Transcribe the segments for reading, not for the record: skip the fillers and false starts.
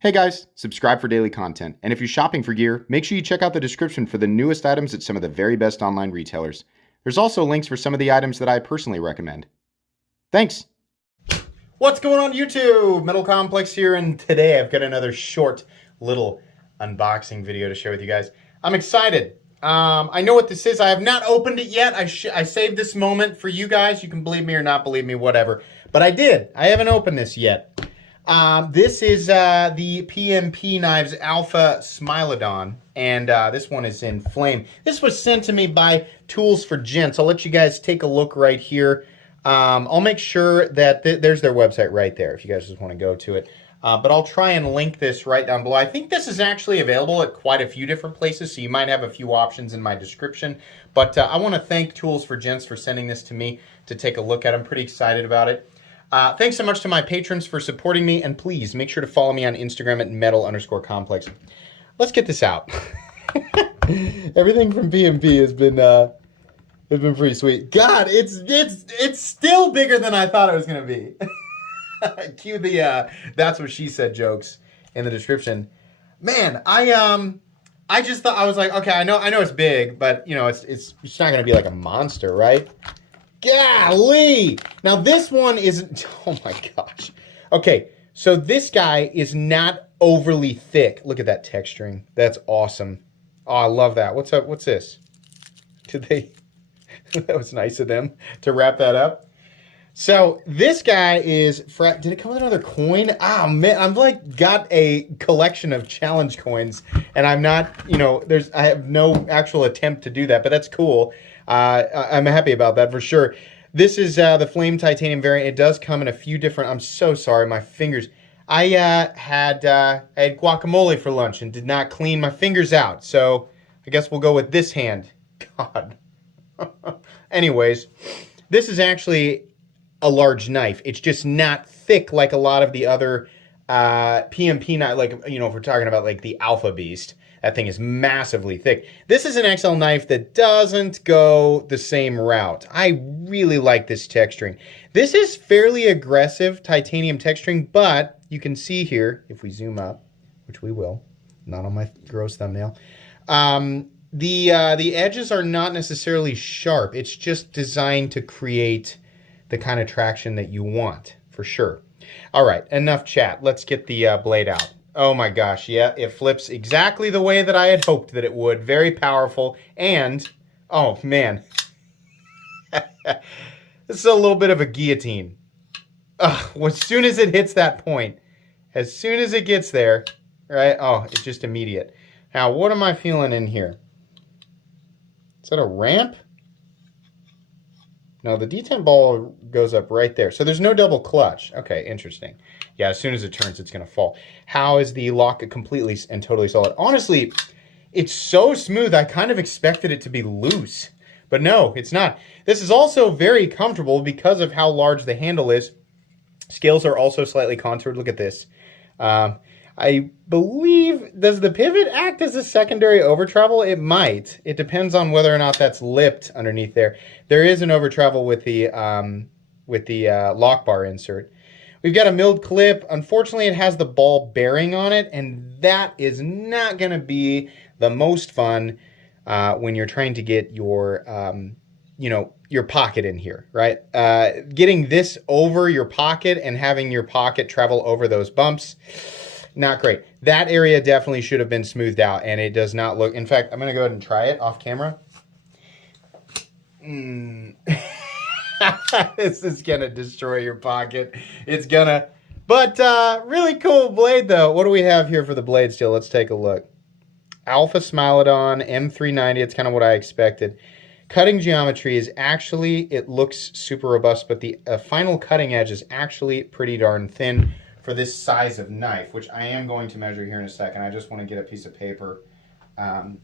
Hey guys, subscribe for daily content. And if you're shopping for gear, make sure you check out the description for the newest items at some of the very best online retailers. There's also links for some of the items that I personally recommend. Thanks! What's going on YouTube? Metal Complex here, and today I've got another short little unboxing video to share with you guys. I'm excited. I know what this is. I have not opened it yet. I saved this moment for you guys. You can believe me or not believe me, whatever. But I did. I haven't opened this yet. This is the PMP Knives Alpha Smilodan, and this one is in flame. This was sent to me by Tools for Gents. I'll let you guys take a look right here. I'll make sure that there's their website right there if you guys just want to go to it. But I'll try and link this right down below. I think this is actually available at quite a few different places, so you might have a few options in my description. But I want to thank Tools for Gents for sending this to me to take a look at. I'm pretty excited about it. Thanks so much to my patrons for supporting me, and please make sure to follow me on Instagram at metal_complex. Let's get this out. Everything from PMP has been pretty sweet. God, it's still bigger than I thought it was gonna be. Cue the that's what she said jokes in the description. Man, I just thought, I was like, okay, I know it's big, but you know, it's not gonna be like a monster, right? Golly! Now this one isn't, oh my gosh. Okay, so this guy is not overly thick. Look at that texturing. That's awesome. Oh, I love that. What's up? What's this? Did they, that was nice of them to wrap that up. So this guy is, did it come with another coin? Ah, man, I've like got a collection of challenge coins, and I'm not, you know, I have no actual attempt to do that, but that's cool. I'm happy about that for sure. This is the Flame Titanium variant. It does come in a few different, I'm so sorry, my fingers. I had guacamole for lunch and did not clean my fingers out, so I guess we'll go with this hand. God. Anyways, this is actually a large knife. It's just not thick like a lot of the other PMP knife, like, you know, if we're talking about like the Alpha Beast. That thing is massively thick. This is an XL knife that doesn't go the same route. I really like this texturing. This is fairly aggressive titanium texturing, but you can see here, if we zoom up, which we will, not on my gross thumbnail, the edges are not necessarily sharp. It's just designed to create the kind of traction that you want, for sure. All right, enough chat. Let's get the blade out. Oh my gosh, yeah, it flips exactly the way that I had hoped that it would. Very powerful, and, oh man. This is a little bit of a guillotine. As soon as it hits that point, as soon as it gets there, right, oh, it's just immediate. Now, what am I feeling in here? Is that a ramp? No, the detent ball goes up right there. So there's no double clutch. Okay, interesting. Yeah, as soon as it turns, it's going to fall. How is the lock completely and totally solid? Honestly, it's so smooth, I kind of expected it to be loose. But no, it's not. This is also very comfortable because of how large the handle is. Scales are also slightly contoured. Look at this. I believe, does the pivot act as a secondary over travel? It might. It depends on whether or not that's lipped underneath there. There is an over travel with the lock bar insert. We've got a milled clip. Unfortunately, it has the ball bearing on it, and that is not going to be the most fun when you're trying to get your, you know, your pocket in here, right? Getting this over your pocket and having your pocket travel over those bumps, not great. That area definitely should have been smoothed out, and it does not look... In fact, I'm going to go ahead and try it off camera. This is going to destroy your pocket. It's going to... But really cool blade, though. What do we have here for the blade steel? Let's take a look. Alpha Smilodan M390. It's kind of what I expected. Cutting geometry is actually... It looks super robust, but the final cutting edge is actually pretty darn thin for this size of knife, which I am going to measure here in a second. I just want to get a piece of paper and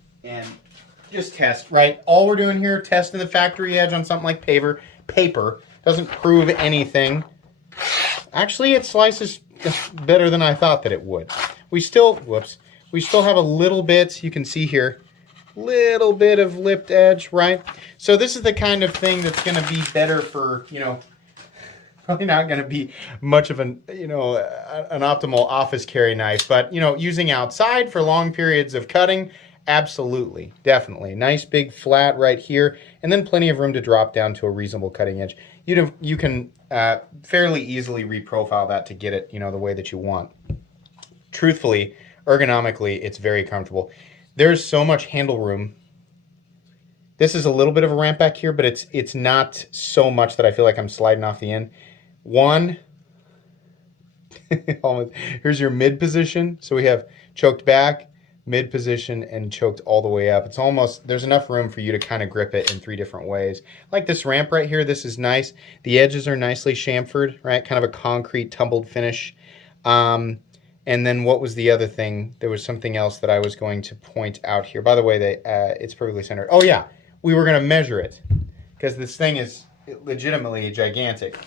just test, right? All we're doing here, testing the factory edge on something like paper. Paper doesn't prove anything. Actually, it slices better than I thought that it would. We still, whoops, we still have a little bit, you can see here, little bit of lipped edge, right? So this is the kind of thing that's going to be better for, you know, probably not going to be much of an, an optimal office carry knife, but, using outside for long periods of cutting, absolutely, definitely. Nice big flat right here, and then plenty of room to drop down to a reasonable cutting edge. You can fairly easily reprofile that to get it, the way that you want. Truthfully, ergonomically, it's very comfortable. There's so much handle room. This is a little bit of a ramp back here, but it's not so much that I feel like I'm sliding off the end. One, here's your mid position. So we have choked back, mid position, and choked all the way up. It's almost, there's enough room for you to kind of grip it in 3 different ways. Like this ramp right here, this is nice. The edges are nicely chamfered, right? Kind of a concrete tumbled finish. And then what was the other thing? There was something else that I was going to point out here. By the way, it's perfectly centered. Oh yeah, we were gonna measure it because this thing is legitimately gigantic.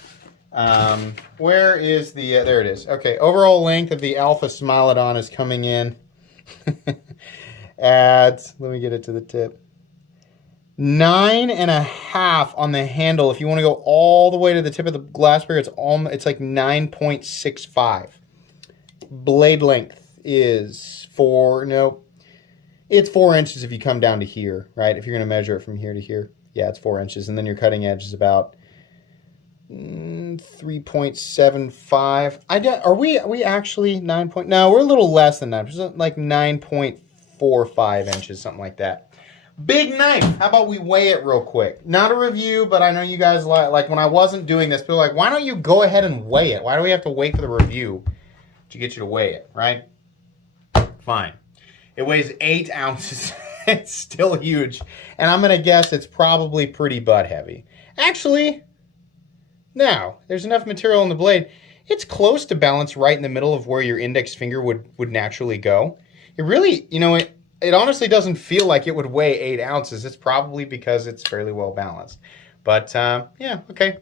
Where is the, there it is. Okay, overall length of the Alpha Smilodan is coming in at, let me get it to the tip, 9.5 on the handle. If you want to go all the way to the tip of the glass barrier, it's like 9.65. Blade length is it's 4 inches if you come down to here, right? If you're going to measure it from here to here, yeah, it's 4 inches. And then your cutting edge is about 3.75. Are we actually 9 point? No, we're a little less than 9, like 9.45 inches, something like that. Big knife. How about we weigh it real quick? Not a review, but I know you guys like when I wasn't doing this, people were like, why don't you go ahead and weigh it? Why do we have to wait for the review to get you to weigh it, right? Fine. It weighs 8 ounces. It's still huge. And I'm going to guess it's probably pretty butt heavy. Actually, no, there's enough material in the blade. It's close to balanced right in the middle of where your index finger would naturally go. It really, it honestly doesn't feel like it would weigh 8 ounces. It's probably because it's fairly well balanced. But yeah, okay.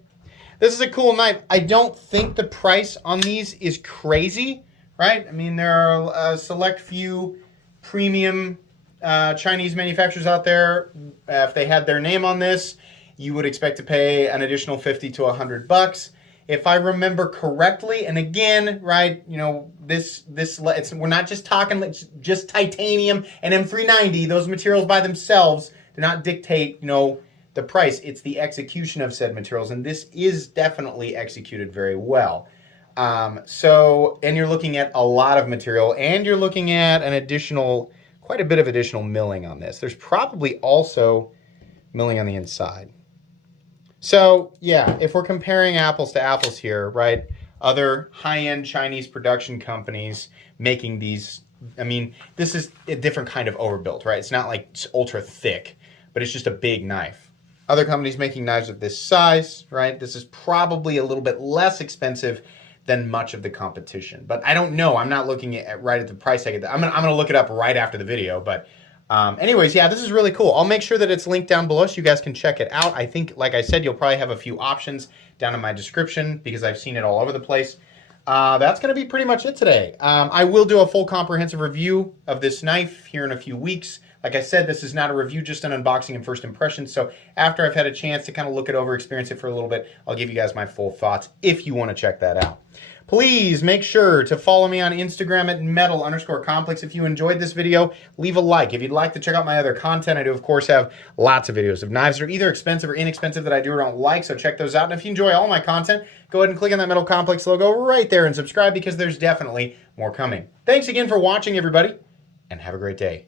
This is a cool knife. I don't think the price on these is crazy, right? I mean, there are a select few premium Chinese manufacturers out there. If they had their name on this, you would expect to pay an additional $50 to $100. If I remember correctly, and again, right, we're not just talking just titanium and M390. Those materials by themselves do not dictate, the price. It's the execution of said materials, and this is definitely executed very well. And you're looking at a lot of material, and you're looking at quite a bit of additional milling on this. There's probably also milling on the inside. So yeah, if we're comparing apples to apples here, right? Other high-end Chinese production companies making these, I mean, this is a different kind of overbuilt, right? It's not like ultra thick, but it's just a big knife. Other companies making knives of this size, right? This is probably a little bit less expensive than much of the competition. But I don't know. I'm not looking at right at the price tag. I'm gonna look it up right after the video. But anyways, yeah, this is really cool. I'll make sure that it's linked down below so you guys can check it out. I think, like I said, you'll probably have a few options down in my description because I've seen it all over the place. That's going to be pretty much it today. I will do a full comprehensive review of this knife here in a few weeks. Like I said, this is not a review, just an unboxing and first impressions. So after I've had a chance to kind of look it over, experience it for a little bit, I'll give you guys my full thoughts if you want to check that out. Please make sure to follow me on Instagram at metal_complex. If you enjoyed this video, leave a like. If you'd like to check out my other content, I do, of course, have lots of videos of knives that are either expensive or inexpensive that I do or don't like, so check those out. And if you enjoy all my content, go ahead and click on that Metal Complex logo right there and subscribe because there's definitely more coming. Thanks again for watching, everybody, and have a great day.